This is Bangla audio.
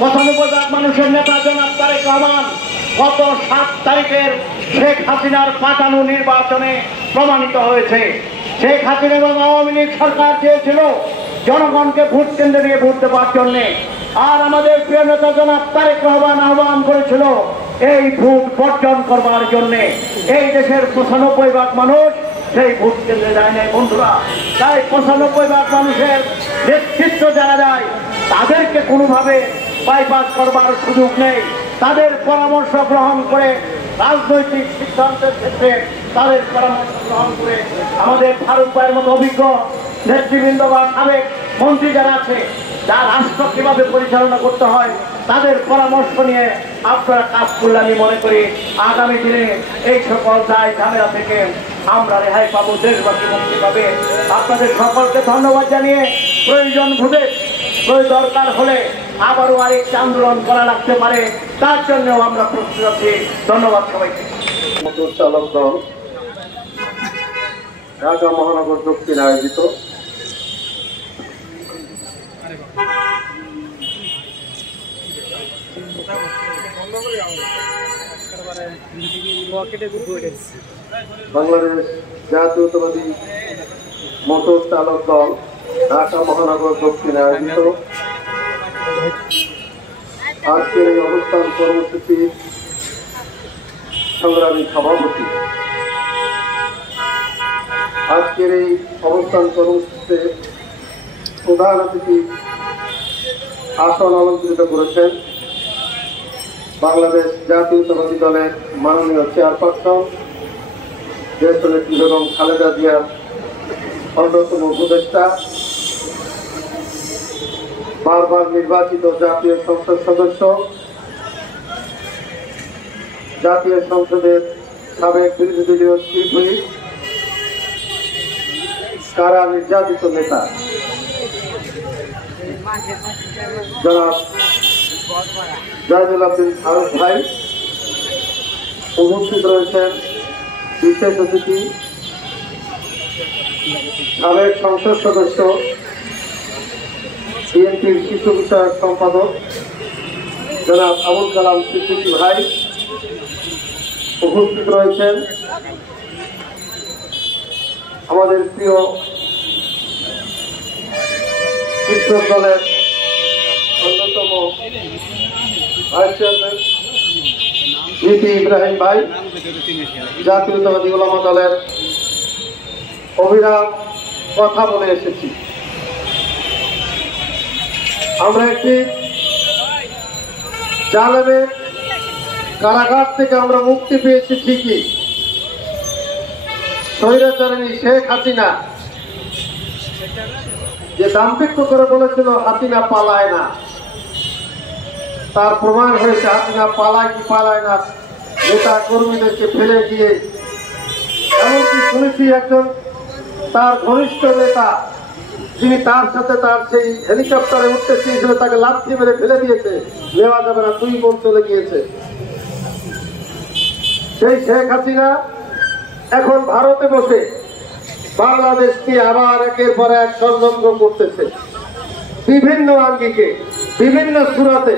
95 লাখ মানুষের নেতা জনাব তারেক রহমান গত 7 তারিখের শেখ হাসিনার পাতানো নির্বাচনে প্রমাণিত হয়েছে। শেখ হাসিনা এবং আওয়ামী লীগ সরকার চেয়েছিল জনগণকে ভোট কেন্দ্রে নিয়ে ভোট দেওয়ার জন্য, আর আমাদের প্রিয় নেতা জনাব তারেক রহমান আহ্বান করেছিল এই ভোট বর্জন করবার জন্য। এই দেশের 95 ভাগ মানুষ সেই ভোট কেন্দ্রে যায় নাই বন্ধুরা। তাই 95 ভাগ মানুষের নেতৃত্ব যারা যায় তাদেরকে কোনোভাবে বাইপাস করবার সুযোগ নেই। তাদের পরামর্শ গ্রহণ করে রাজনৈতিক সিদ্ধান্তের ক্ষেত্রে তাদের পরামর্শ গ্রহণ করে আমাদের ফারুক ভাইয়ের মতো অভিজ্ঞ নেতৃবৃন্দ বা সাবেক মন্ত্রী যারা আছে, যার রাষ্ট্র কিভাবে পরিচালনা করতে হয় তাদের পরামর্শ নিয়ে আপনারা কাজ করলে আমি মনে করি আগামী দিনে এই সকল দায় ঝামেলা থেকে আমরা রেহাই পাবো, দেশবাসী মুক্তি পাবে। আপনাদের সকলকে ধন্যবাদ জানিয়ে প্রয়োজন ভুলে দরকার হলে আবারও আরেকটি আন্দোলন করা লাগতে পারে, তার জন্যও আমরা প্রস্তুত আছি। ধন্যবাদ সবাইকে। মোটর চালক দল ঢাকা মহানগর দক্ষিণ আয়োজিত বাংলাদেশ জাতীয়তাবাদী মোটর চালক দল ঢাকা মহানগর দক্ষিণ আয়োজিত আজকের এই অনুষ্ঠান কর্মসূচির সংগ্রামী সভাপতি। আজকের এই অবস্থান কর্মসূচিতে প্রধান অতিথি আসন অলঙ্কৃত করেছেন বাংলাদেশ জাতীয়তাবাদী দলের মাননীয় চেয়ারপারসন দেশনেত্রী বেগম খালেদা জিয়ার অন্যতম উপদেষ্টা, বারবার নির্বাচিত জাতীয় সংসদ সদস্য, জাতীয় সংসদের সাবেক বিরোধী দলীয় চিফ হুইপ, কারা নির্যাতিত নেতা জনাব জাহিদুল আব্দিন ফারুক ভাই, উপস্থিত রয়েছেন বিশেষ অতিথি সাবেক সংসদ সদস্য বিএনপির শিশু বিষয়ক সম্পাদক জনাব আবুল কালাম সিদ্দিকী ভাই, উপস্থিত রয়েছেন আমাদের প্রিয় কৃষক দলের অন্যতম ভাইস চেয়ারম্যান ভিপি ইব্রাহিম ভাই, জাতীয়তাবাদী ওলামা দলের অভিরাম কথা বলে এসেছি। আমরা একটি জালেমের কারাগার থেকে আমরা মুক্তি পেয়েছি ঠিকই, স্বৈরাচারিণী শেখ হাসিনা যে দাম্ভিক্য করে বলেছিল হাসিনা পালায় না, তার প্রমাণ হয়েছে হাসিনা পালায় কি পালায় না। নেতা কর্মীদেরকে ফেলে গিয়ে এমনকি শুনেছি একজন তার ঘনিষ্ঠ নেতা যিনি তার সাথে তার সেই হেলিকপ্টারে উঠতে চেয়েছিল তাকে লাথি মেরে ফেলে দিয়েছে, নেওয়া যাবে না, 2 বোন চলে গিয়েছে। সেই শেখ হাসিনা এখন ভারতে বসে বাংলাদেশকে আবার একের পর এক ষড়যন্ত্র করতেছে, বিভিন্ন আঙ্গিকে বিভিন্ন সুরাতে।